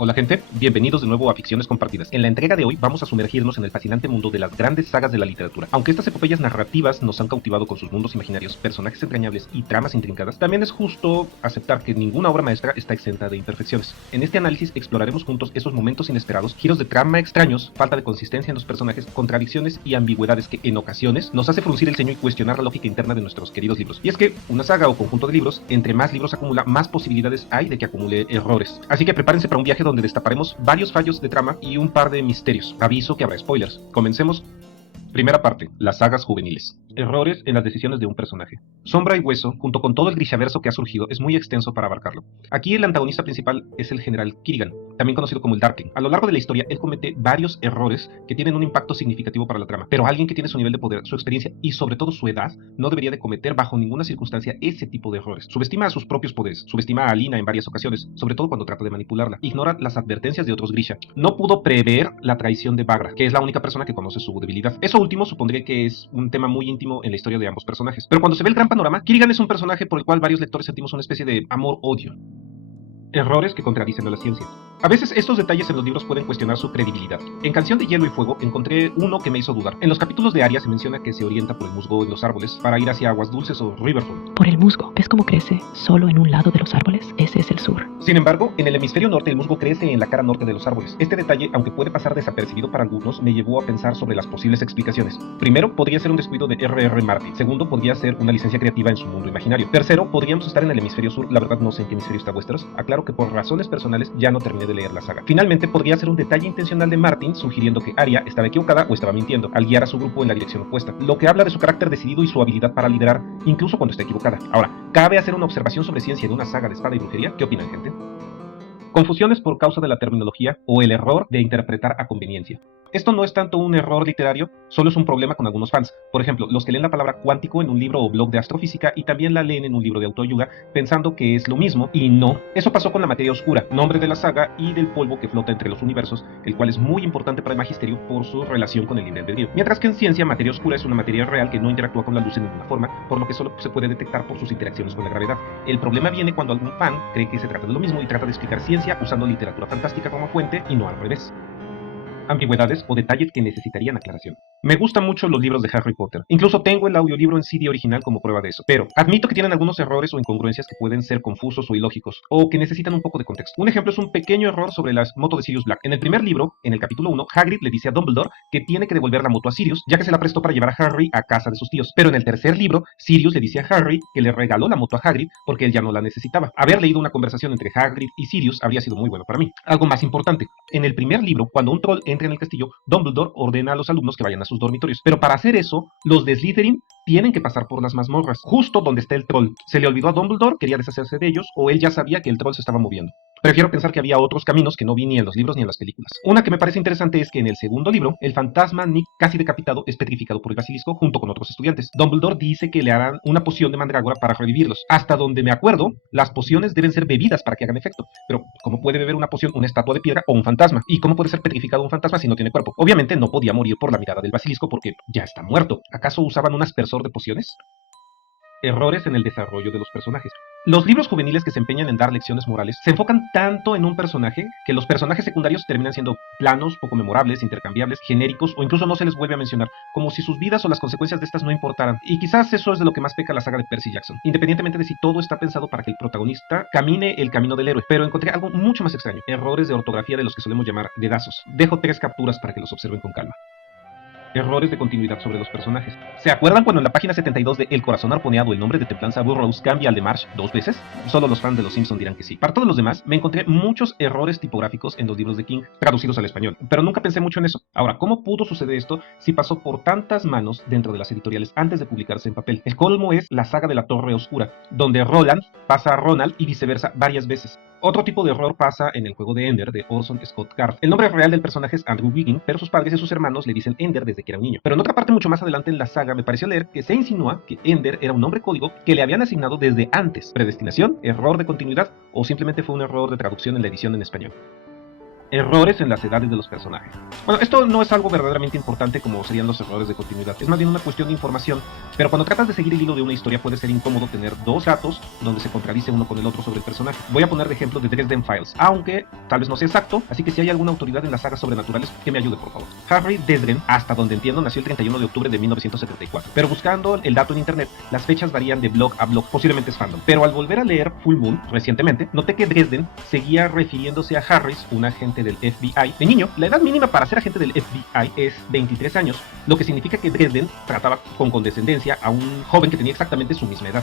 Hola gente, bienvenidos de nuevo a Ficciones Compartidas. En la entrega de hoy vamos a sumergirnos en el fascinante mundo de las grandes sagas de la literatura. Aunque estas epopeyas narrativas nos han cautivado con sus mundos imaginarios, personajes entrañables y tramas intrincadas, también es justo aceptar que ninguna obra maestra está exenta de imperfecciones. En este análisis exploraremos juntos esos momentos inesperados, giros de trama extraños, falta de consistencia en los personajes, contradicciones y ambigüedades que en ocasiones nos hace fruncir el ceño y cuestionar la lógica interna de nuestros queridos libros. Y es que una saga o conjunto de libros, entre más libros acumula, más posibilidades hay de que acumule errores. Así que prepárense para un viaje donde destaparemos varios fallos de trama y un par de misterios. Aviso que habrá spoilers. Comencemos. Primera parte, las sagas juveniles. Errores en las decisiones de un personaje. Sombra y Hueso, junto con todo el grishaverso que ha surgido, es muy extenso para abarcarlo. Aquí el antagonista principal es el general Kirigan, también conocido como el Darkling. A lo largo de la historia, él comete varios errores que tienen un impacto significativo para la trama, pero alguien que tiene su nivel de poder, su experiencia y sobre todo su edad, no debería de cometer bajo ninguna circunstancia ese tipo de errores. Subestima a sus propios poderes, subestima a Alina en varias ocasiones, sobre todo cuando trata de manipularla. Ignora las advertencias de otros Grisha. No pudo prever la traición de Baghra, que es la única persona que conoce su debilidad. Eso último supondría que es un tema muy íntimo en la historia de ambos personajes. Pero cuando se ve el gran panorama, Kirigan es un personaje por el cual varios lectores sentimos una especie de amor-odio. Errores que contradicen a la ciencia. A veces estos detalles en los libros pueden cuestionar su credibilidad. En Canción de Hielo y Fuego encontré uno que me hizo dudar. En los capítulos de Arya se menciona que se orienta por el musgo en los árboles para ir hacia Aguas Dulces o Riverfront. Por el musgo. ¿Ves cómo crece solo en un lado de los árboles? Ese es el sur. Sin embargo, en el hemisferio norte el musgo crece en la cara norte de los árboles. Este detalle, aunque puede pasar desapercibido para algunos, me llevó a pensar sobre las posibles explicaciones. Primero, podría ser un descuido de R.R. Martin. Segundo, podría ser una licencia creativa en su mundo imaginario. Tercero, podríamos estar en el hemisferio sur. La verdad no sé en qué hemisferio está Westeros. Aclaro que por razones personales ya no terminé de leer la saga. Finalmente, podría ser un detalle intencional de Martin sugiriendo que Arya estaba equivocada o estaba mintiendo al guiar a su grupo en la dirección opuesta, lo que habla de su carácter decidido y su habilidad para liderar incluso cuando está equivocada. Ahora, ¿cabe hacer una observación sobre ciencia en una saga de espada y brujería? ¿Qué opinan, gente? Confusiones por causa de la terminología o el error de interpretar a conveniencia. Esto no es tanto un error literario, solo es un problema con algunos fans. Por ejemplo, los que leen la palabra cuántico en un libro o blog de astrofísica y también la leen en un libro de autoayuda pensando que es lo mismo y no. Eso pasó con la materia oscura, nombre de la saga y del polvo que flota entre los universos, el cual es muy importante para el magisterio por su relación con el libre albedrío. Mientras que en ciencia, materia oscura es una materia real que no interactúa con la luz en ninguna forma, por lo que solo se puede detectar por sus interacciones con la gravedad. El problema viene cuando algún fan cree que se trata de lo mismo y trata de explicar ciencia usando literatura fantástica como fuente y no al revés. Ambigüedades o detalles que necesitarían aclaración. Me gustan mucho los libros de Harry Potter. Incluso tengo el audiolibro en CD original como prueba de eso. Pero admito que tienen algunos errores o incongruencias que pueden ser confusos o ilógicos, o que necesitan un poco de contexto. Un ejemplo es un pequeño error sobre las motos de Sirius Black. En el primer libro, en el capítulo 1, Hagrid le dice a Dumbledore que tiene que devolver la moto a Sirius, ya que se la prestó para llevar a Harry a casa de sus tíos. Pero en el tercer libro, Sirius le dice a Harry que le regaló la moto a Hagrid porque él ya no la necesitaba. Haber leído una conversación entre Hagrid y Sirius habría sido muy bueno para mí. Algo más importante, en el primer libro, cuando un troll entra en el castillo, Dumbledore ordena a los alumnos que vayan a sus dormitorios. Pero para hacer eso, los de Slytherin tienen que pasar por las mazmorras, justo donde está el troll. ¿Se le olvidó a Dumbledore? ¿Quería deshacerse de ellos? ¿O él ya sabía que el troll se estaba moviendo? Prefiero pensar que había otros caminos que no vi ni en los libros ni en las películas. Una que me parece interesante es que en el segundo libro, el fantasma Nick casi decapitado es petrificado por el basilisco junto con otros estudiantes. Dumbledore dice que le harán una poción de mandrágora para revivirlos. Hasta donde me acuerdo, las pociones deben ser bebidas para que hagan efecto. Pero, ¿cómo puede beber una poción una estatua de piedra o un fantasma? ¿Y cómo puede ser petrificado un fantasma si no tiene cuerpo? Obviamente no podía morir por la mirada del basilisco porque ya está muerto. ¿Acaso usaban un aspersor de pociones? Errores en el desarrollo de los personajes. Los libros juveniles que se empeñan en dar lecciones morales se enfocan tanto en un personaje que los personajes secundarios terminan siendo planos, poco memorables, intercambiables, genéricos o incluso no se les vuelve a mencionar, como si sus vidas o las consecuencias de estas no importaran. Y quizás eso es de lo que más peca la saga de Percy Jackson, independientemente de si todo está pensado para que el protagonista camine el camino del héroe. Pero encontré algo mucho más extraño, errores de ortografía de los que solemos llamar dedazos. Dejo 3 capturas para que los observen con calma. Errores de continuidad sobre los personajes. ¿Se acuerdan cuando en la página 72 de El corazón arponeado el nombre de Templanza Burrows cambia al de Marsh 2 veces? Solo los fans de Los Simpson dirán que sí. Para todos los demás, me encontré muchos errores tipográficos en los libros de King, traducidos al español, pero nunca pensé mucho en eso. Ahora, ¿cómo pudo suceder esto si pasó por tantas manos dentro de las editoriales antes de publicarse en papel? El colmo es la saga de la Torre Oscura, donde Roland pasa a Ronald y viceversa varias veces. Otro tipo de error pasa en el juego de Ender de Orson Scott Card. El nombre real del personaje es Andrew Wiggin, pero sus padres y sus hermanos le dicen Ender desde que era un niño. Pero en otra parte mucho más adelante en la saga me pareció leer que se insinúa que Ender era un nombre código que le habían asignado desde antes. ¿Predestinación? ¿Error de continuidad? ¿O simplemente fue un error de traducción en la edición en español? Errores en las edades de los personajes. Bueno, esto no es algo verdaderamente importante como serían los errores de continuidad, es más bien una cuestión de información, pero cuando tratas de seguir el hilo de una historia puede ser incómodo tener dos datos donde se contradice uno con el otro sobre el personaje. Voy a poner de ejemplo de Dresden Files, aunque tal vez no sea exacto, así que si hay alguna autoridad en las sagas sobrenaturales, que me ayude por favor. Harry Dresden, hasta donde entiendo, nació el 31 de octubre de 1974, pero buscando el dato en internet, las fechas varían de blog a blog, posiblemente es fandom. Pero al volver a leer Full Moon recientemente, noté que Dresden seguía refiriéndose a Harris, un agente del FBI. De niño, la edad mínima para ser agente del FBI es 23 años, lo que significa que Dresden trataba con condescendencia a un joven que tenía exactamente su misma edad.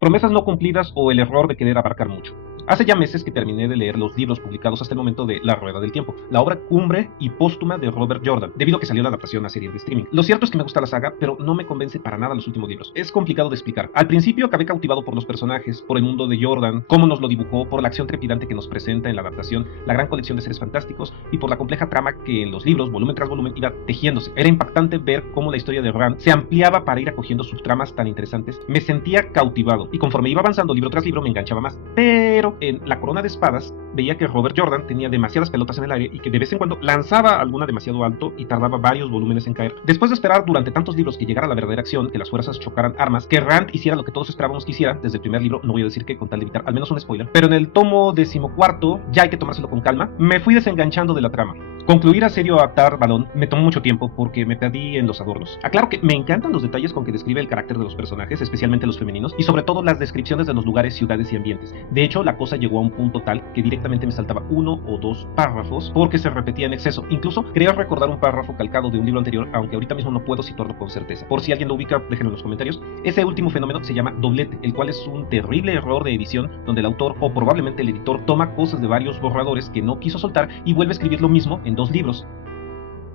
Promesas no cumplidas o el error de querer abarcar mucho. Hace ya meses que terminé de leer los libros publicados hasta el momento de La Rueda del Tiempo, la obra cumbre y póstuma de Robert Jordan, debido a que salió la adaptación a serie de streaming. Lo cierto es que me gusta la saga, pero no me convence para nada los últimos libros. Es complicado de explicar. Al principio acabé cautivado por los personajes, por el mundo de Jordan, cómo nos lo dibujó, por la acción trepidante que nos presenta en la adaptación, la gran colección de seres fantásticos y por la compleja trama que en los libros, volumen tras volumen, iba tejiéndose. Era impactante ver cómo la historia de Rand se ampliaba para ir acogiendo subtramas tan interesantes. Me sentía cautivado y conforme iba avanzando libro tras libro me enganchaba más. Pero en La Corona de Espadas veía que Robert Jordan tenía demasiadas pelotas en el aire y que de vez en cuando lanzaba alguna demasiado alto y tardaba varios volúmenes en caer. Después de esperar durante tantos libros que llegara la verdadera acción, que las fuerzas chocaran armas, que Rand hiciera lo que todos esperábamos que hiciera, desde el primer libro, no voy a decir que con tal de evitar al menos un spoiler, pero en el tomo 14, ya hay que tomárselo con calma, me fui desenganchando de la trama. Concluir a serio Actar Balón me tomó mucho tiempo porque me perdí en los adornos. Aclaro que me encantan los detalles con que describe el carácter de los personajes, especialmente los femeninos, y sobre todo las descripciones de los lugares, ciudades y ambientes. De hecho, la cosa llegó a un punto tal que directamente me saltaba uno o dos párrafos porque se repetía en exceso. Incluso quería recordar un párrafo calcado de un libro anterior, aunque ahorita mismo no puedo situarlo con certeza. Por si alguien lo ubica, déjenlo en los comentarios. Ese último fenómeno se llama doblete, el cual es un terrible error de edición donde el autor o probablemente el editor toma cosas de varios borradores que no quiso soltar y vuelve a escribir lo mismo en dos libros.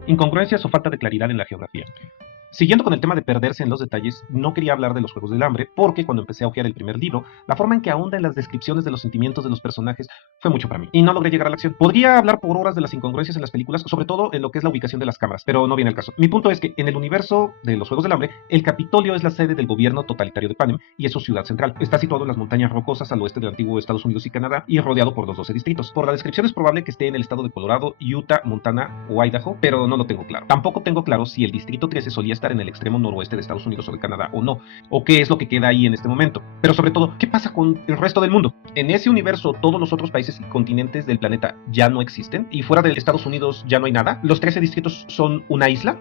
Incongruencias o falta de claridad en la geografía. Siguiendo con el tema de perderse en los detalles, no quería hablar de los Juegos del Hambre porque cuando empecé a hojear el primer libro, la forma en que ahonda en las descripciones de los sentimientos de los personajes fue mucho para mí, y no logré llegar a la acción. Podría hablar por horas de las incongruencias en las películas, sobre todo en lo que es la ubicación de las cámaras, pero no viene el caso. Mi punto es que en el universo de los Juegos del Hambre, el Capitolio es la sede del gobierno totalitario de Panem y es su ciudad central. Está situado en las montañas rocosas al oeste del antiguo Estados Unidos y Canadá y rodeado por los 12 distritos. Por la descripción es probable que esté en el estado de Colorado, Utah, Montana o Idaho, pero no lo tengo claro. Tampoco tengo claro si el distrito 13 solía estar en el extremo noroeste de Estados Unidos o de Canadá o no, o qué es lo que queda ahí en este momento. Pero sobre todo, ¿qué pasa con el resto del mundo? En ese universo, todos los otros países y continentes del planeta ya no existen, y fuera de Estados Unidos ya no hay nada. ¿Los 13 distritos son una isla?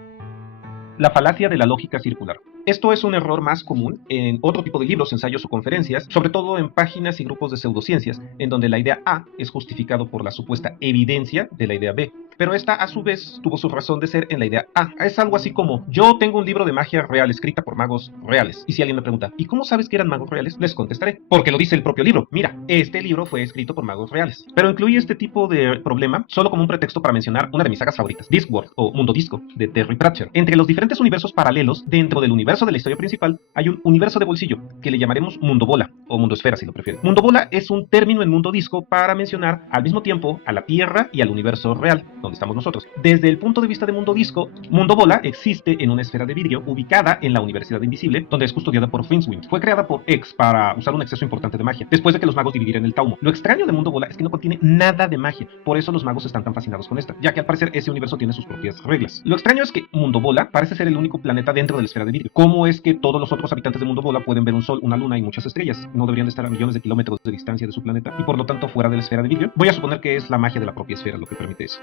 La falacia de la lógica circular. Esto es un error más común en otro tipo de libros, ensayos o conferencias, sobre todo en páginas y grupos de pseudociencias, en donde la idea A es justificado por la supuesta evidencia de la idea B, pero esta a su vez tuvo su razón de ser en la idea A. Es algo así como, yo tengo un libro de magia real escrita por magos reales, y si alguien me pregunta, ¿y cómo sabes que eran magos reales? Les contestaré, porque lo dice el propio libro. Mira, este libro fue escrito por magos reales. Pero incluí este tipo de problema solo como un pretexto para mencionar una de mis sagas favoritas, Discworld o Mundo Disco, de Terry Pratchett. Entre los diferentes universos paralelos, dentro del universo de la historia principal, hay un universo de bolsillo, que le llamaremos Mundo Bola, o Mundo Esfera si lo prefieren. Mundo Bola es un término en Mundo Disco para mencionar al mismo tiempo a la Tierra y al universo real, donde estamos nosotros. Desde el punto de vista de Mundo Disco, Mundo Bola existe en una esfera de vidrio ubicada en la Universidad Invisible, donde es custodiada por Finswind. Fue creada por X para usar un exceso importante de magia, después de que los magos dividieran el Taumo. Lo extraño de Mundo Bola es que no contiene nada de magia, por eso los magos están tan fascinados con esta, ya que al parecer ese universo tiene sus propias reglas. Lo extraño es que Mundo Bola parece ser el único planeta dentro de la esfera de vidrio. ¿Cómo es que todos los otros habitantes de Mundo Bola pueden ver un sol, una luna y muchas estrellas? ¿No deberían de estar a millones de kilómetros de distancia de su planeta y por lo tanto fuera de la esfera de vidrio? Voy a suponer que es la magia de la propia esfera lo que permite eso.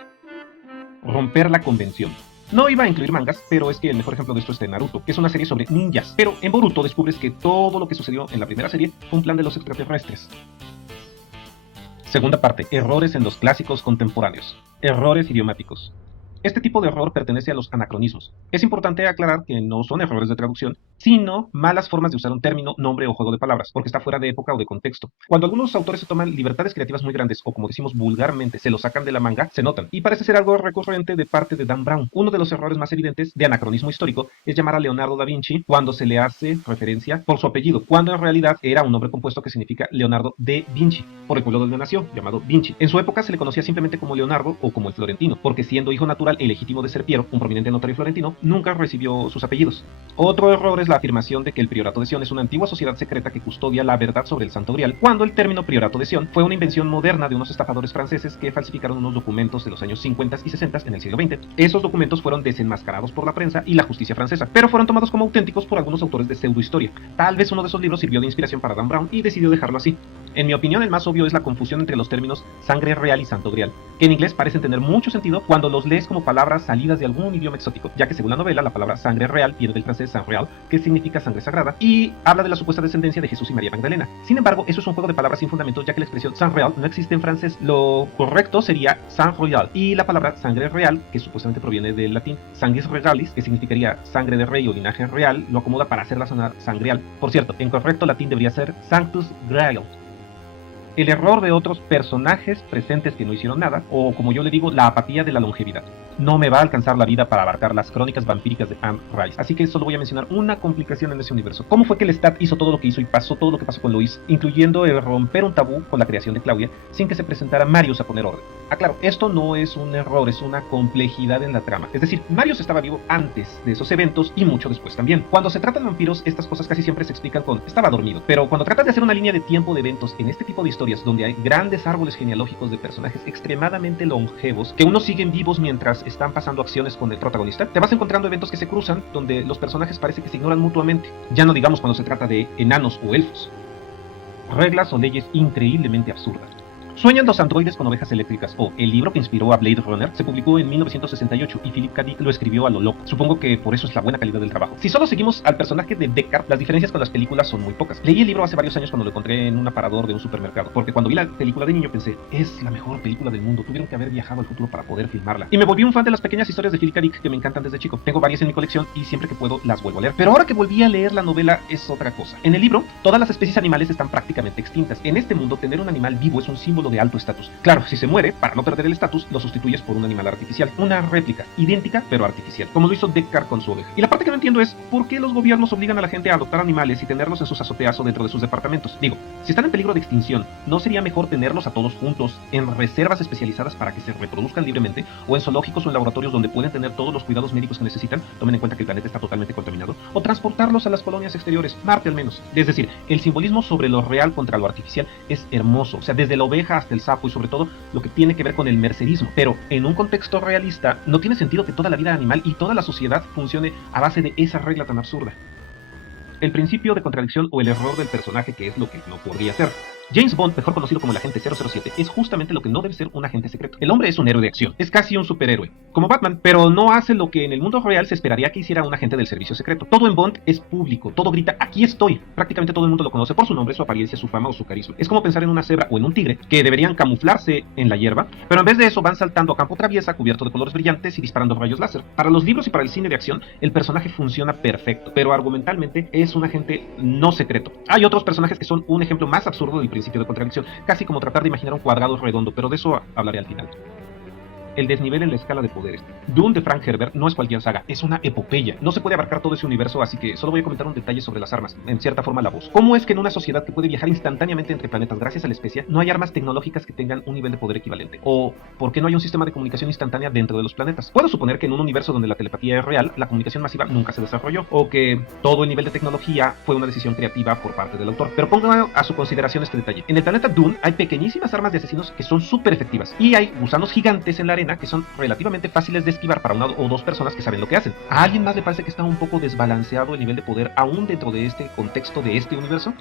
Romper la convención. No iba a incluir mangas, pero es que el mejor ejemplo de esto está en Naruto, que es una serie sobre ninjas. Pero en Boruto descubres que todo lo que sucedió en la primera serie fue un plan de los extraterrestres. Segunda parte, errores en los clásicos contemporáneos. Errores idiomáticos. Este tipo de error pertenece a los anacronismos. Es importante aclarar que no son errores de traducción, sino malas formas de usar un término, nombre o juego de palabras, porque está fuera de época o de contexto. Cuando algunos autores se toman libertades creativas muy grandes, o como decimos vulgarmente, se lo sacan de la manga, se notan. Y parece ser algo recurrente de parte de Dan Brown. Uno de los errores más evidentes de anacronismo histórico es llamar a Leonardo da Vinci cuando se le hace referencia por su apellido, cuando en realidad era un nombre compuesto que significa Leonardo de Vinci, por el pueblo donde nació, llamado Vinci. En su época se le conocía simplemente como Leonardo o como el Florentino, porque siendo hijo natural e legítimo de ser Piero, un prominente notario florentino, nunca recibió sus apellidos. Otro error es es la afirmación de que el Priorato de Sion es una antigua sociedad secreta que custodia la verdad sobre el Santo Grial, cuando el término Priorato de Sion fue una invención moderna de unos estafadores franceses que falsificaron unos documentos de los años 50 y 60 en el siglo XX. Esos documentos fueron desenmascarados por la prensa y la justicia francesa, pero fueron tomados como auténticos por algunos autores de pseudohistoria. Tal vez uno de esos libros sirvió de inspiración para Dan Brown y decidió dejarlo así. En mi opinión, el más obvio es la confusión entre los términos sangre real y santo grial, que en inglés parecen tener mucho sentido cuando los lees como palabras salidas de algún idioma exótico, ya que según la novela, la palabra sangre real viene del francés sang real, que significa sangre sagrada, y habla de la supuesta descendencia de Jesús y María Magdalena. Sin embargo, eso es un juego de palabras sin fundamento, ya que la expresión sang real no existe en francés. Lo correcto sería sang royal, y la palabra sangre real, que supuestamente proviene del latín sanguis regalis, que significaría sangre de rey o linaje real, lo acomoda para hacerla sonar sangreal. Por cierto, en correcto latín debería ser sanctus grail. El error de otros personajes presentes que no hicieron nada, o como yo le digo, la apatía de la longevidad. No me va a alcanzar la vida para abarcar las crónicas vampíricas de Anne Rice, así que solo voy a mencionar una complicación en ese universo. ¿Cómo fue que Lestat hizo todo lo que hizo y pasó todo lo que pasó con Lois, incluyendo el romper un tabú con la creación de Claudia, sin que se presentara Marius a poner orden? Claro, esto no es un error, es una complejidad en la trama. Es decir, Marius estaba vivo antes de esos eventos y mucho después también. Cuando se trata de vampiros, estas cosas casi siempre se explican con estaba dormido. Pero cuando tratas de hacer una línea de tiempo de eventos en este tipo de historias, donde hay grandes árboles genealógicos de personajes extremadamente longevos, que unos siguen vivos mientras están pasando acciones con el protagonista, te vas encontrando eventos que se cruzan, donde los personajes parece que se ignoran mutuamente. Ya no digamos cuando se trata de enanos o elfos. Reglas o leyes increíblemente absurdas. Sueñan los androides con ovejas eléctricas, o el libro que inspiró a Blade Runner se publicó en 1968 y Philip K. Dick lo escribió a lo loco. Supongo que por eso es la buena calidad del trabajo. Si solo seguimos al personaje de Deckard, las diferencias con las películas son muy pocas. Leí el libro hace varios años cuando lo encontré en un aparador de un supermercado, porque cuando vi la película de niño pensé, es la mejor película del mundo, tuvieron que haber viajado al futuro para poder filmarla. Y me volví un fan de las pequeñas historias de Philip K. Dick que me encantan desde chico. Tengo varias en mi colección y siempre que puedo las vuelvo a leer. Pero ahora que volví a leer la novela es otra cosa. En el libro, todas las especies animales están prácticamente extintas. En este mundo, tener un animal vivo es un símbolo de alto estatus. Claro, si se muere, para no perder el estatus, lo sustituyes por un animal artificial. Una réplica, idéntica pero artificial, como lo hizo Deckard con su oveja. Y la parte que no entiendo es, ¿por qué los gobiernos obligan a la gente a adoptar animales y tenerlos en sus azoteas o dentro de sus departamentos? Digo, si están en peligro de extinción, ¿no sería mejor tenerlos a todos juntos en reservas especializadas para que se reproduzcan libremente, o en zoológicos o en laboratorios donde pueden tener todos los cuidados médicos que necesitan, tomen en cuenta que el planeta está totalmente contaminado, o transportarlos a las colonias exteriores, Marte al menos? Es decir, el simbolismo sobre lo real contra lo artificial es hermoso, o sea, desde la oveja hasta el sapo y sobre todo lo que tiene que ver con el mercerismo, pero en un contexto realista no tiene sentido que toda la vida animal y toda la sociedad funcione a base de esa regla tan absurda. El principio de contradicción o el error del personaje, que es lo que no podría ser. James Bond, mejor conocido como el agente 007, es justamente lo que no debe ser un agente secreto. El hombre es un héroe de acción, es casi un superhéroe, como Batman, pero no hace lo que en el mundo real se esperaría que hiciera un agente del servicio secreto. Todo en Bond es público, todo grita, aquí estoy. Prácticamente todo el mundo lo conoce por su nombre, su apariencia, su fama o su carisma. Es como pensar en una cebra o en un tigre, que deberían camuflarse en la hierba, pero en vez de eso van saltando a campo traviesa, cubierto de colores brillantes y disparando rayos láser. Para los libros y para el cine de acción, el personaje funciona perfecto, pero argumentalmente es un agente no secreto. Hay otros personajes que son un ejemplo más absurdo del principio de contradicción, casi como tratar de imaginar un cuadrado redondo, pero de eso hablaré al final. El desnivel en la escala de poderes. Dune de Frank Herbert no es cualquier saga, es una epopeya. No se puede abarcar todo ese universo, así que solo voy a comentar un detalle sobre las armas, en cierta forma la voz. ¿Cómo es que en una sociedad que puede viajar instantáneamente entre planetas gracias a la especia, no hay armas tecnológicas que tengan un nivel de poder equivalente? ¿O por qué no hay un sistema de comunicación instantánea dentro de los planetas? Puedo suponer que en un universo donde la telepatía es real, la comunicación masiva nunca se desarrolló, o que todo el nivel de tecnología fue una decisión creativa por parte del autor. Pero ponga a su consideración este detalle. En el planeta Dune hay pequeñísimas armas de asesinos que son súper efectivas, y hay gusanos gigantes en la arena que son relativamente fáciles de esquivar para una o dos personas que saben lo que hacen. ¿A alguien más le parece que está un poco desbalanceado el nivel de poder aún dentro de este contexto de este universo?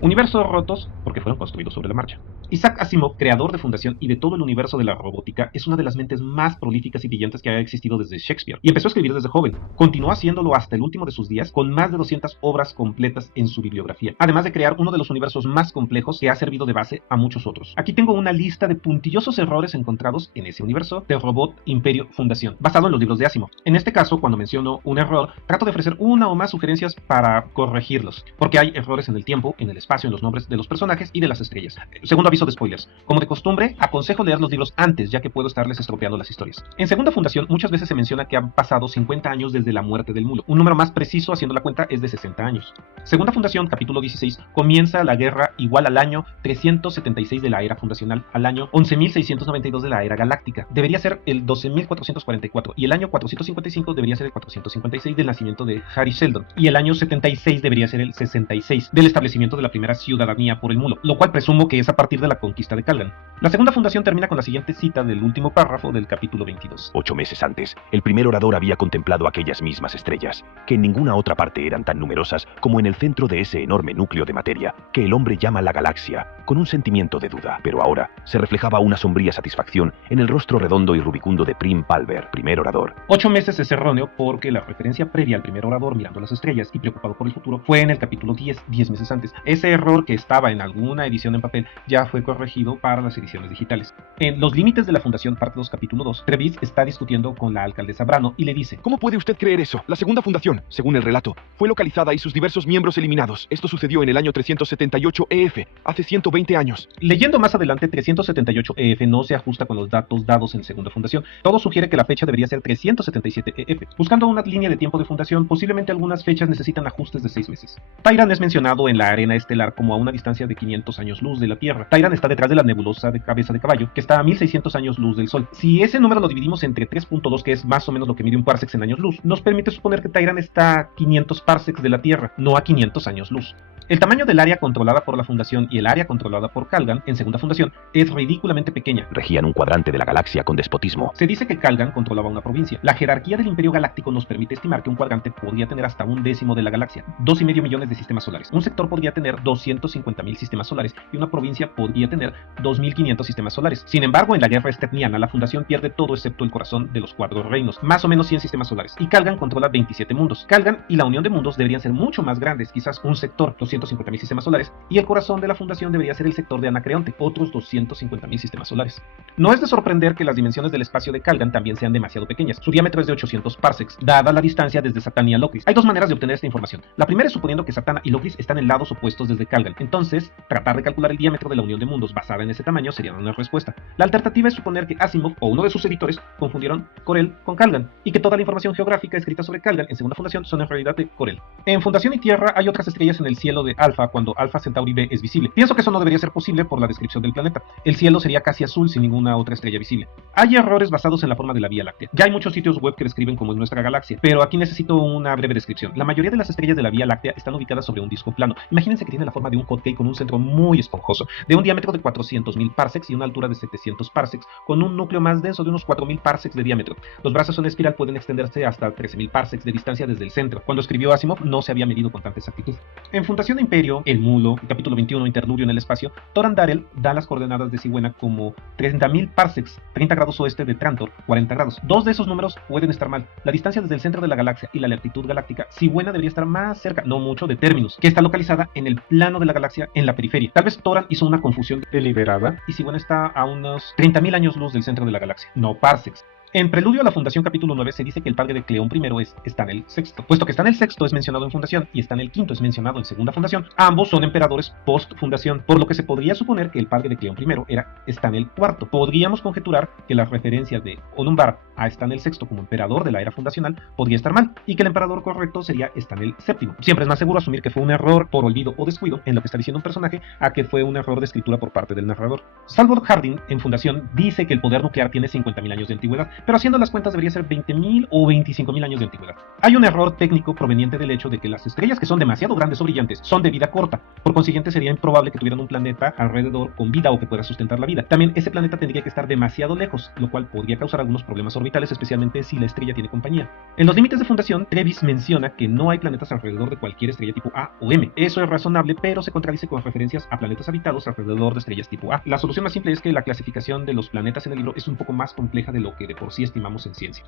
Universos rotos porque fueron construidos sobre la marcha. Isaac Asimov, creador de Fundación y de todo el universo de la robótica, es una de las mentes más prolíficas y brillantes que ha existido desde Shakespeare, y empezó a escribir desde joven. Continuó haciéndolo hasta el último de sus días, con más de 200 obras completas en su bibliografía, además de crear uno de los universos más complejos que ha servido de base a muchos otros. Aquí tengo una lista de puntillosos errores encontrados en ese universo de Robot Imperio Fundación, basado en los libros de Asimov. En este caso, cuando menciono un error, trato de ofrecer una o más sugerencias para corregirlos, porque hay errores en el tiempo, en el espacio, espacio en los nombres de los personajes y de las estrellas. Segundo aviso de spoilers. Como de costumbre, aconsejo leer los libros antes, ya que puedo estarles estropeando las historias. En Segunda Fundación, muchas veces se menciona que han pasado 50 años desde la muerte del mulo. Un número más preciso, haciendo la cuenta, es de 60 años. Segunda Fundación, capítulo 16, comienza la guerra igual al año 376 de la era fundacional, al año 11.692 de la era galáctica. Debería ser el 12.444, y el año 455 debería ser el 456 del nacimiento de Harry Sheldon, y el año 76 debería ser el 66 del establecimiento de la primera ciudadanía por el mulo, lo cual presumo que es a partir de la conquista de Calgan. La Segunda Fundación termina con la siguiente cita del último párrafo del capítulo 22. 8 meses antes, el primer orador había contemplado aquellas mismas estrellas, que en ninguna otra parte eran tan numerosas como en el centro de ese enorme núcleo de materia que el hombre llama la galaxia, con un sentimiento de duda. Pero ahora se reflejaba una sombría satisfacción en el rostro redondo y rubicundo de Prim Palver, primer orador. 8 meses es erróneo porque la referencia previa al primer orador mirando las estrellas y preocupado por el futuro fue en el capítulo 10 meses antes. Ese error que estaba en alguna edición en papel ya fue corregido para las ediciones digitales. En Los límites de la Fundación, parte 2, capítulo 2, Trevis está discutiendo con la alcaldesa Brano y le dice: ¿Cómo puede usted creer eso? La Segunda Fundación, según el relato, fue localizada y sus diversos miembros eliminados. Esto sucedió en el año 378 EF, hace 120 años. Leyendo más adelante, 378 EF no se ajusta con los datos dados en Segunda Fundación. Todo sugiere que la fecha debería ser 377 EF. Buscando una línea de tiempo de fundación, posiblemente algunas fechas necesitan ajustes de 6 meses. Tyran es mencionado en la arena estelar como a una distancia de 500 años luz de la Tierra. Tyran está detrás de la nebulosa de Cabeza de Caballo, que está a 1600 años luz del Sol. Si ese número lo dividimos entre 3.2, que es más o menos lo que mide un parsec en años luz, nos permite suponer que Tyran está a 500 parsecs de la Tierra, no a 500 años luz. El tamaño del área controlada por la Fundación y el área controlada por Calgan en Segunda Fundación es ridículamente pequeña. Regían un cuadrante de la galaxia con despotismo. Se dice que Calgan controlaba una provincia. La jerarquía del Imperio Galáctico nos permite estimar que un cuadrante podría tener hasta 1/10 de la galaxia, 2,5 millones de sistemas solares. Un sector podría tener 250.000 sistemas solares y una provincia podría tener 2.500 sistemas solares. Sin embargo, en la guerra esterniana, la Fundación pierde todo excepto el corazón de los 4 reinos, más o menos 100 sistemas solares, y Calgan controla 27 mundos. Calgan y la Unión de Mundos deberían ser mucho más grandes, quizás un sector, 250.000 sistemas solares, y el corazón de la Fundación debería ser el sector de Anacreonte, otros 250.000 sistemas solares. No es de sorprender que las dimensiones del espacio de Calgan también sean demasiado pequeñas. Su diámetro es de 800 parsecs, dada la distancia desde Satania a Locris. Hay dos maneras de obtener esta información. La primera es suponiendo que Satana y Locris están en lados opuestos desde Calgan. Entonces, tratar de calcular el diámetro de la Unión de Mundos basada en ese tamaño sería una respuesta. La alternativa es suponer que Asimov o uno de sus editores confundieron Corel con Calgan, y que toda la información geográfica escrita sobre Calgan en Segunda Fundación son en realidad de Corel. En Fundación y Tierra hay otras estrellas en el cielo de Alpha cuando Alpha Centauri B es visible. Pienso que eso no debería ser posible por la descripción del planeta. El cielo sería casi azul sin ninguna otra estrella visible. Hay errores basados en la forma de la Vía Láctea. Ya hay muchos sitios web que describen cómo es nuestra galaxia, pero aquí necesito una breve descripción. La mayoría de las estrellas de la Vía Láctea están ubicadas sobre un disco plano. Imagínense que tiene la forma de un hotcake con un centro muy esponjoso, de un diámetro de 400.000 parsecs y una altura de 700 parsecs, con un núcleo más denso de unos 4.000 parsecs de diámetro. Los brazos en espiral pueden extenderse hasta 13.000 parsecs de distancia desde el centro. Cuando escribió Asimov no se había medido con tanta exactitud. En Fundación Imperio, El Mulo, capítulo 21, Interludio en el espacio, Toran Darel da las coordenadas de Sigüena como 30.000 parsecs, 30 grados oeste de Trantor, 40 grados. Dos de esos números pueden estar mal. La distancia desde el centro de la galaxia y la latitud galáctica, Sigüena debería estar más cerca, no mucho, de Terminus, que está localizada en el plano de la galaxia, en la periferia. Tal vez Toran hizo una confusión deliberada y Sigüena está a unos 30.000 años luz del centro de la galaxia, no parsecs. En Preludio a la Fundación capítulo 9 se dice que el padre de Cleón I es Stanel VI. Puesto que Stanel VI es mencionado en Fundación y Stanel V es mencionado en Segunda Fundación, ambos son emperadores post-Fundación, por lo que se podría suponer que el padre de Cleón I era Stanel IV. Podríamos conjeturar que la referencia de Onumbar a Stanel VI como emperador de la era fundacional podría estar mal, y que el emperador correcto sería Stanel VII. Siempre es más seguro asumir que fue un error por olvido o descuido en lo que está diciendo un personaje a que fue un error de escritura por parte del narrador. Salvador Harding en Fundación dice que el poder nuclear tiene 50.000 años de antigüedad, pero haciendo las cuentas debería ser 20.000 o 25.000 años de antigüedad. Hay un error técnico proveniente del hecho de que las estrellas que son demasiado grandes o brillantes son de vida corta. Por consiguiente, sería improbable que tuvieran un planeta alrededor con vida o que pueda sustentar la vida. También ese planeta tendría que estar demasiado lejos, lo cual podría causar algunos problemas orbitales, especialmente si la estrella tiene compañía. En los límites de Fundación, Trevis menciona que no hay planetas alrededor de cualquier estrella tipo A o M. Eso es razonable, pero se contradice con referencias a planetas habitados alrededor de estrellas tipo A. La solución más simple es que la clasificación de los planetas en el libro es un poco más compleja de lo que de por sí estimamos en ciencia.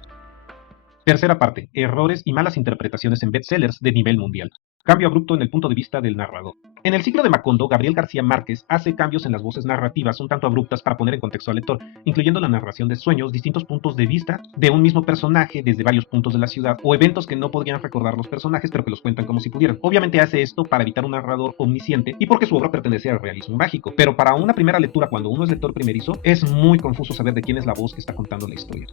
Tercera parte, errores y malas interpretaciones en bestsellers de nivel mundial. Cambio abrupto en el punto de vista del narrador. En el ciclo de Macondo, Gabriel García Márquez hace cambios en las voces narrativas un tanto abruptas para poner en contexto al lector, incluyendo la narración de sueños, distintos puntos de vista de un mismo personaje desde varios puntos de la ciudad, o eventos que no podrían recordar los personajes pero que los cuentan como si pudieran. Obviamente hace esto para evitar un narrador omnisciente y porque su obra pertenece al realismo mágico, pero para una primera lectura cuando uno es lector primerizo, es muy confuso saber de quién es la voz que está contando la historia.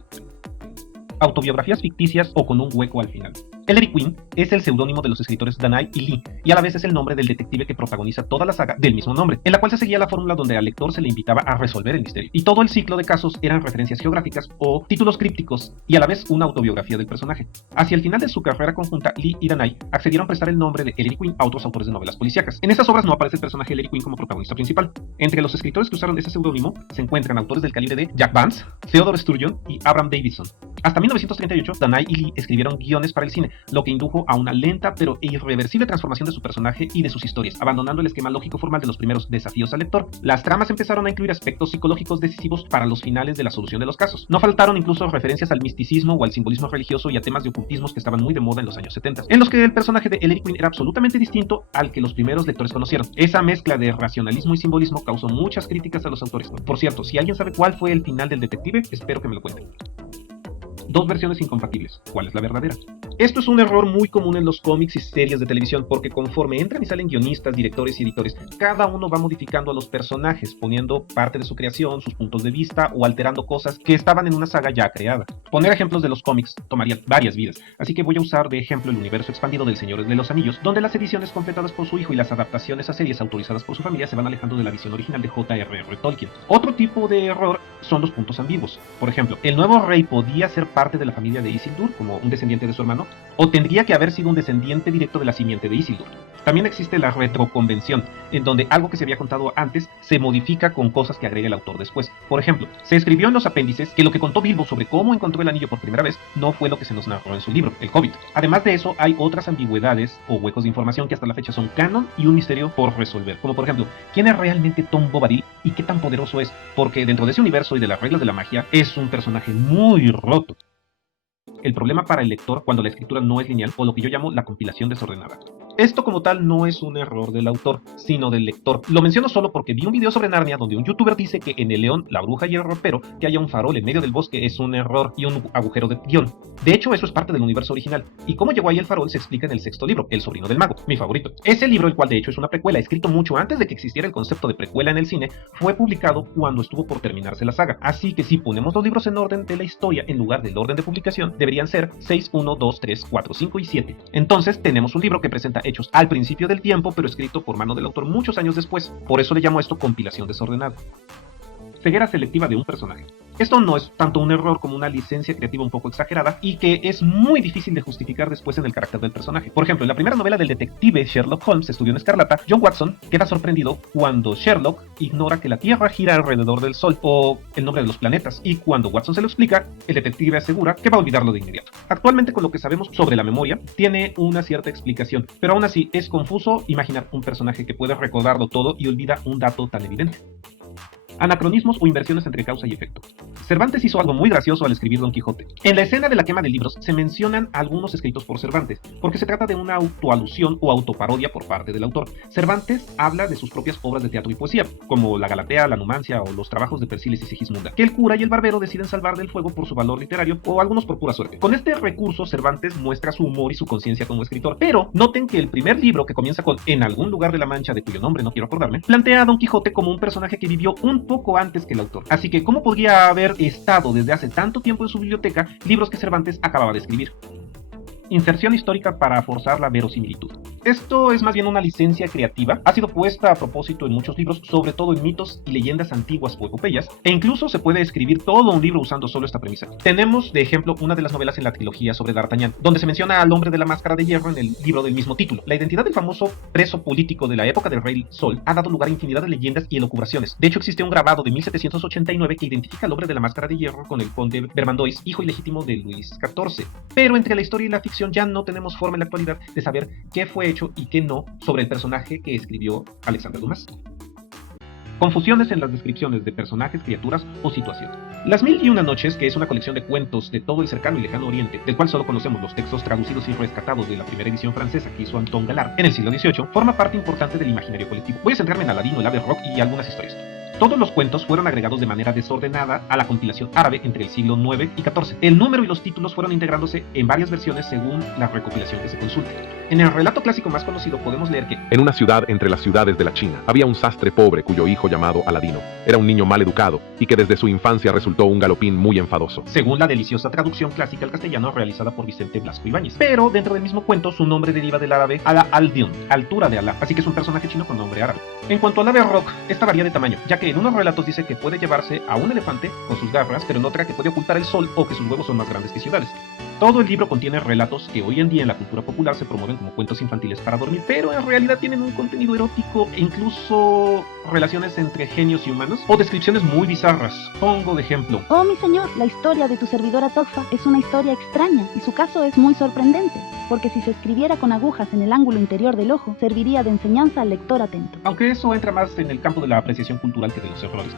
Autobiografías ficticias o con un hueco al final. Ellery Queen es el seudónimo de los escritores Danae y Lee, y a la vez es el nombre del detective que protagoniza toda la saga del mismo nombre, en la cual se seguía la fórmula donde al lector se le invitaba a resolver el misterio. Y todo el ciclo de casos eran referencias geográficas o títulos crípticos, y a la vez una autobiografía del personaje. Hacia el final de su carrera conjunta, Lee y Danae accedieron a prestar el nombre de Ellery Queen a otros autores de novelas policíacas. En estas obras no aparece el personaje Ellery Queen como protagonista principal. Entre los escritores que usaron ese seudónimo se encuentran autores del calibre de Jack Vance, Theodore Sturgeon y Abraham Davidson. Hasta 1938, Danae y Lee escribieron guiones para el cine, lo que indujo a una lenta pero irreversible transformación de su personaje y de sus historias, abandonando el esquema lógico formal de los primeros desafíos al lector. Las tramas empezaron a incluir aspectos psicológicos decisivos para los finales de la solución de los casos. No faltaron incluso referencias al misticismo o al simbolismo religioso y a temas de ocultismos que estaban muy de moda en los años 70, en los que el personaje de Ellery Queen era absolutamente distinto al que los primeros lectores conocieron. Esa mezcla de racionalismo y simbolismo causó muchas críticas a los autores. Por cierto, si alguien sabe cuál fue el final del detective, espero que me lo cuenten. Dos versiones incompatibles. ¿Cuál es la verdadera? Esto es un error muy común en los cómics y series de televisión porque conforme entran y salen guionistas, directores y editores, cada uno va modificando a los personajes, poniendo parte de su creación, sus puntos de vista o alterando cosas que estaban en una saga ya creada. Poner ejemplos de los cómics tomaría varias vidas, así que voy a usar de ejemplo el universo expandido del Señor de los Anillos, donde las ediciones completadas por su hijo y las adaptaciones a series autorizadas por su familia se van alejando de la visión original de J.R.R. Tolkien. Otro tipo de error son los puntos ambiguos. Por ejemplo, el nuevo rey podía ser parte de la familia de Isildur, como un descendiente de su hermano, o tendría que haber sido un descendiente directo de la simiente de Isildur. También existe la retroconvención, en donde algo que se había contado antes se modifica con cosas que agrega el autor después. Por ejemplo, se escribió en los apéndices que lo que contó Bilbo sobre cómo encontró el anillo por primera vez no fue lo que se nos narró en su libro, El Hobbit. Además de eso, hay otras ambigüedades o huecos de información que hasta la fecha son canon y un misterio por resolver. Como por ejemplo, ¿quién es realmente Tom Bombadil y qué tan poderoso es? Porque dentro de ese universo y de las reglas de la magia, es un personaje muy roto. El problema para el lector cuando la escritura no es lineal o lo que yo llamo la compilación desordenada. Esto como tal no es un error del autor, sino del lector. Lo menciono solo porque vi un video sobre Narnia donde un youtuber dice que en El León, la Bruja y el Ropero que haya un farol en medio del bosque es un error y un agujero de guión. De hecho, eso es parte del universo original. Y cómo llegó ahí el farol se explica en el sexto libro, El Sobrino del Mago, mi favorito. Ese libro, el cual de hecho es una precuela, escrito mucho antes de que existiera el concepto de precuela en el cine, fue publicado cuando estuvo por terminarse la saga. Así que si ponemos los libros en orden de la historia en lugar del orden de publicación, deberían ser 6, 1, 2, 3, 4, 5 y 7. Entonces tenemos un libro que presenta hechos al principio del tiempo, pero escrito por mano del autor muchos años después. Por eso le llamo esto compilación desordenada. Ceguera selectiva de un personaje. Esto no es tanto un error como una licencia creativa un poco exagerada y que es muy difícil de justificar después en el carácter del personaje. Por ejemplo, en la primera novela del detective Sherlock Holmes, Estudio en Escarlata, John Watson queda sorprendido cuando Sherlock ignora que la Tierra gira alrededor del Sol o el nombre de los planetas, y cuando Watson se lo explica, el detective asegura que va a olvidarlo de inmediato. Actualmente, con lo que sabemos sobre la memoria, tiene una cierta explicación, pero aún así es confuso imaginar un personaje que puede recordarlo todo y olvida un dato tan evidente. Anacronismos o inversiones entre causa y efecto. Cervantes hizo algo muy gracioso al escribir Don Quijote. En la escena de la quema de libros se mencionan algunos escritos por Cervantes, porque se trata de una autoalusión o autoparodia por parte del autor. Cervantes habla de sus propias obras de teatro y poesía, como la Galatea, la Numancia o los trabajos de Persiles y Segismunda, que el cura y el barbero deciden salvar del fuego por su valor literario o algunos por pura suerte. Con este recurso Cervantes muestra su humor y su conciencia como escritor, pero noten que el primer libro, que comienza con En algún lugar de la Mancha, de cuyo nombre no quiero acordarme, plantea a Don Quijote como un personaje que vivió un poco antes que el autor. Así que, ¿cómo podría haber estado desde hace tanto tiempo en su biblioteca libros que Cervantes acababa de escribir? Inserción histórica para forzar la verosimilitud. Esto es más bien una licencia creativa, ha sido puesta a propósito en muchos libros, sobre todo en mitos y leyendas antiguas o epopeyas, e incluso se puede escribir todo un libro usando solo esta premisa. Tenemos, de ejemplo, una de las novelas en la trilogía sobre D'Artagnan, donde se menciona al hombre de la máscara de hierro en el libro del mismo título. La identidad del famoso preso político de la época del Rey Sol ha dado lugar a infinidad de leyendas y elucubraciones. De hecho, existe un grabado de 1789 que identifica al hombre de la máscara de hierro con el conde Vermandois, hijo ilegítimo de Luis XIV. Pero entre la historia y la ficción ya no tenemos forma en la actualidad de saber qué fue hecho y qué no sobre el personaje que escribió Alexander Dumas. confusiones en las descripciones de personajes, criaturas o situaciones. Las Mil y Una Noches, que es una colección de cuentos de todo el cercano y lejano oriente, del cual solo conocemos los textos traducidos y rescatados de la primera edición francesa que hizo Anton Galard en el siglo XVIII, forma parte importante del imaginario colectivo. Voy a centrarme en Aladino, el Ave Rock y algunas historias. Todos los cuentos fueron agregados de manera desordenada a la compilación árabe entre el siglo IX y XIV. El número y los títulos fueron integrándose en varias versiones según la recopilación que se consulte. En el relato clásico más conocido podemos leer que en una ciudad entre las ciudades de la China había un sastre pobre cuyo hijo llamado Aladino era un niño mal educado y que desde su infancia resultó un galopín muy enfadoso. Según la deliciosa traducción clásica al castellano realizada por Vicente Blasco Ibáñez. Pero dentro del mismo cuento su nombre deriva del árabe Ala al-Din, altura de Alá, así que es un personaje chino con nombre árabe. En cuanto al Ave Rock, esta varía de tamaño, ya que en unos relatos dice que puede llevarse a un elefante con sus garras, pero en otra que puede ocultar el sol o que sus huevos son más grandes que ciudades. Todo el libro contiene relatos que hoy en día en la cultura popular se promueven como cuentos infantiles para dormir, pero en realidad tienen un contenido erótico e incluso relaciones entre genios y humanos o descripciones muy bizarras. Pongo de ejemplo: oh mi señor, la historia de tu servidora Togfa es una historia extraña y su caso es muy sorprendente, porque si se escribiera con agujas en el ángulo interior del ojo, serviría de enseñanza al lector atento. Aunque eso entra más en el campo de la apreciación cultural que de los errores.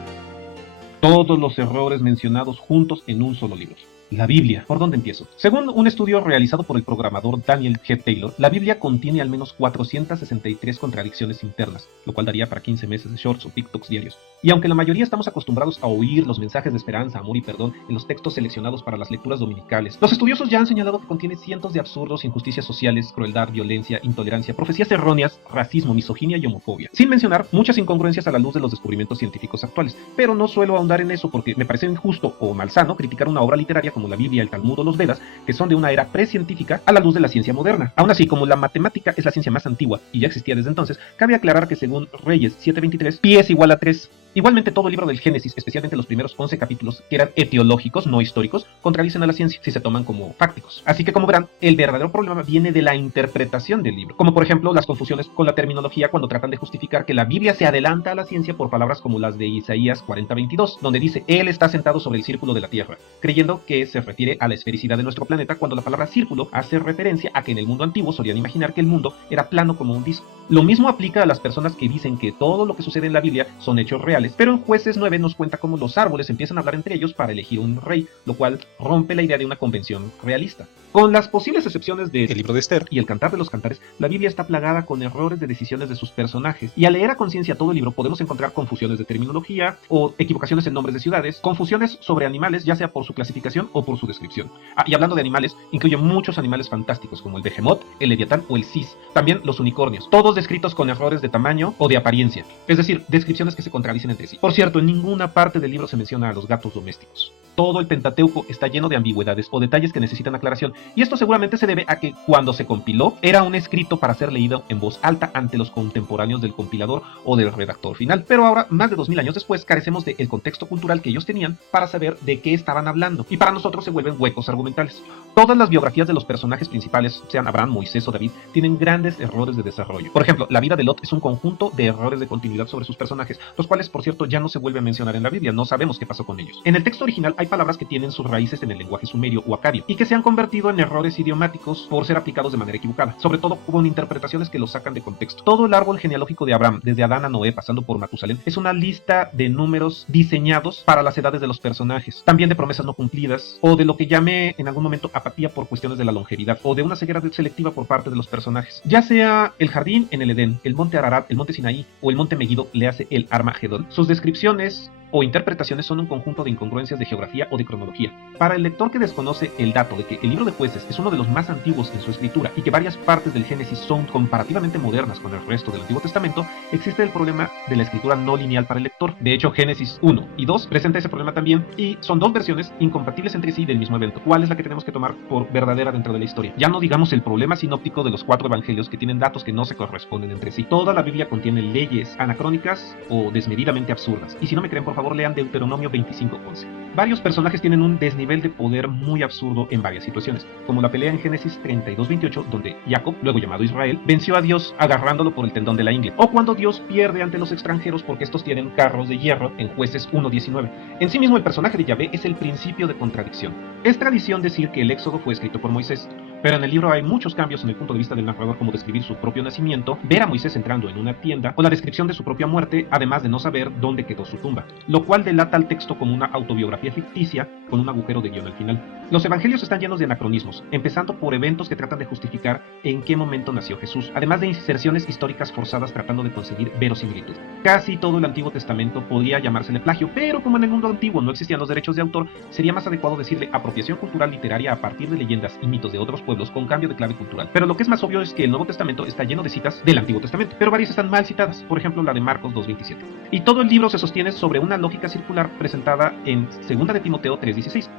Todos los errores mencionados juntos en un solo libro. La Biblia. ¿Por dónde empiezo? Según un estudio realizado por el programador Daniel G. Taylor, la Biblia contiene al menos 463 contradicciones internas, lo cual daría para 15 meses de shorts o TikToks diarios. Y aunque la mayoría estamos acostumbrados a oír los mensajes de esperanza, amor y perdón en los textos seleccionados para las lecturas dominicales, los estudiosos ya han señalado que contiene cientos de absurdos, injusticias sociales, crueldad, violencia, intolerancia, profecías erróneas, racismo, misoginia y homofobia. Sin mencionar muchas incongruencias a la luz de los descubrimientos científicos actuales. Pero no suelo ahondar en eso porque me parece injusto o malsano criticar una obra literaria como la Biblia, el Talmud o los Vedas, que son de una era precientífica a la luz de la ciencia moderna. Aún así, como la matemática es la ciencia más antigua y ya existía desde entonces, cabe aclarar que según Reyes 7:23, pi es igual a 3. Igualmente, todo el libro del Génesis, especialmente los primeros 11 capítulos, que eran etiológicos, no históricos, contradicen a la ciencia si se toman como fácticos. Así que, como verán, el verdadero problema viene de la interpretación del libro. Como por ejemplo, las confusiones con la terminología cuando tratan de justificar que la Biblia se adelanta a la ciencia por palabras como las de Isaías 40:22, donde dice, Él está sentado sobre el círculo de la Tierra, creyendo que se refiere a la esfericidad de nuestro planeta, cuando la palabra círculo hace referencia a que en el mundo antiguo solían imaginar que el mundo era plano como un disco. Lo mismo aplica a las personas que dicen que todo lo que sucede en la Biblia son hechos reales, pero en Jueces 9 nos cuenta cómo los árboles empiezan a hablar entre ellos para elegir un rey, lo cual rompe la idea de una convención realista. Con las posibles excepciones de El libro de Esther y El Cantar de los Cantares, la Biblia está plagada con errores de decisiones de sus personajes, y al leer a conciencia todo el libro podemos encontrar confusiones de terminología o equivocaciones en nombres de ciudades, confusiones sobre animales, ya sea por su clasificación o por su descripción. Y hablando de animales, incluye muchos animales fantásticos como el behemoth, el leviatán o el cis, también los unicornios, todos descritos con errores de tamaño o de apariencia, es decir, descripciones que se contradicen entre sí. Por cierto, en ninguna parte del libro se menciona a los gatos domésticos. Todo el Pentateuco está lleno de ambigüedades o detalles que necesitan aclaración, y esto seguramente se debe a que cuando se compiló era un escrito para ser leído en voz alta ante los contemporáneos del compilador o del redactor final, pero ahora, más de 2000 años después, carecemos del contexto cultural que ellos tenían para saber de qué estaban hablando, y para nosotros se vuelven huecos argumentales. Todas las biografías de los personajes principales, sean Abraham, Moisés o David, tienen grandes errores de desarrollo. Por ejemplo, la vida de Lot es un conjunto de errores de continuidad sobre sus personajes, los cuales, por cierto, ya no se vuelven a mencionar en la Biblia, no sabemos qué pasó con ellos. En el texto original hay palabras que tienen sus raíces en el lenguaje sumerio o acadio y que se han convertido en errores idiomáticos por ser aplicados de manera equivocada, sobre todo con interpretaciones que los sacan de contexto. Todo el árbol genealógico de Abraham, desde Adán a Noé pasando por Matusalén, es una lista de números diseñados para las edades de los personajes, también de promesas no cumplidas o de lo que llamé en algún momento apatía por cuestiones de la longevidad o de una ceguera selectiva por parte de los personajes. Ya sea el jardín en el Edén, el monte Ararat, el monte Sinaí o el monte Megiddo, le hace el Armagedón, sus descripciones o interpretaciones son un conjunto de incongruencias de geografía o de cronología. Para el lector que desconoce el dato de que el libro de Jueces es uno de los más antiguos en su escritura y que varias partes del Génesis son comparativamente modernas con el resto del Antiguo Testamento, existe el problema de la escritura no lineal para el lector. De hecho, Génesis 1 y 2 presenta ese problema también, y son dos versiones incompatibles entre sí del mismo evento. ¿Cuál es la que tenemos que tomar por verdadera dentro de la historia? Ya no digamos el problema sinóptico de los 4 evangelios que tienen datos que no se corresponden entre sí. Toda la Biblia contiene leyes anacrónicas o desmedidamente absurdas, y si no me creen, por favor lean Deuteronomio 25:11. Varios personajes tienen un desnivel de poder muy absurdo en varias situaciones, como la pelea en Génesis 32:28, donde Jacob, luego llamado Israel, venció a Dios agarrándolo por el tendón de la ingle, o cuando Dios pierde ante los extranjeros porque estos tienen carros de hierro en Jueces 1:19. En sí mismo el personaje de Yahvé es el principio de contradicción. Es tradición decir que el Éxodo fue escrito por Moisés, Pero en el libro hay muchos cambios en el punto de vista del narrador, como describir su propio nacimiento, ver a Moisés entrando en una tienda o la descripción de su propia muerte, además de no saber dónde quedó su tumba, lo cual delata al texto como una autobiografía ficticia con un agujero de guión al final. Los evangelios están llenos de anacronismos, empezando por eventos que tratan de justificar en qué momento nació Jesús, además de inserciones históricas forzadas tratando de conseguir verosimilitud. Casi todo el Antiguo Testamento podría llamársele plagio, pero como en el mundo antiguo no existían los derechos de autor, sería más adecuado decirle apropiación cultural literaria a partir de leyendas y mitos de otros pueblos con cambio de clave cultural. Pero lo que es más obvio es que el Nuevo Testamento está lleno de citas del Antiguo Testamento, pero varias están mal citadas, por ejemplo la de Marcos 2:27. Y todo el libro se sostiene sobre una lógica circular presentada en 2 de Timoteo 3:16.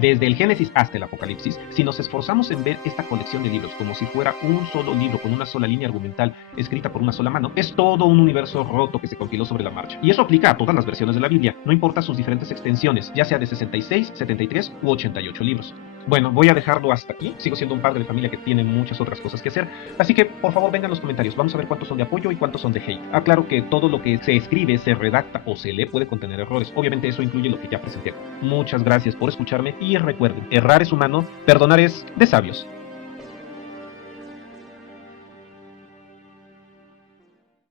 Desde el Génesis hasta el Apocalipsis, si nos esforzamos en ver esta colección de libros como si fuera un solo libro con una sola línea argumental escrita por una sola mano, es todo un universo roto que se compiló sobre la marcha. Y eso aplica a todas las versiones de la Biblia, no importa sus diferentes extensiones, ya sea de 66, 73 u 88 libros. Bueno, voy a dejarlo hasta aquí. Sigo siendo un padre de familia que tiene muchas otras cosas que hacer. Así que, por favor, vengan los comentarios. Vamos a ver cuántos son de apoyo y cuántos son de hate. Aclaro que todo lo que se escribe, se redacta o se lee puede contener errores. Obviamente eso incluye lo que ya presenté. Muchas gracias por escucharme y recuerden, errar es humano, perdonar es de sabios.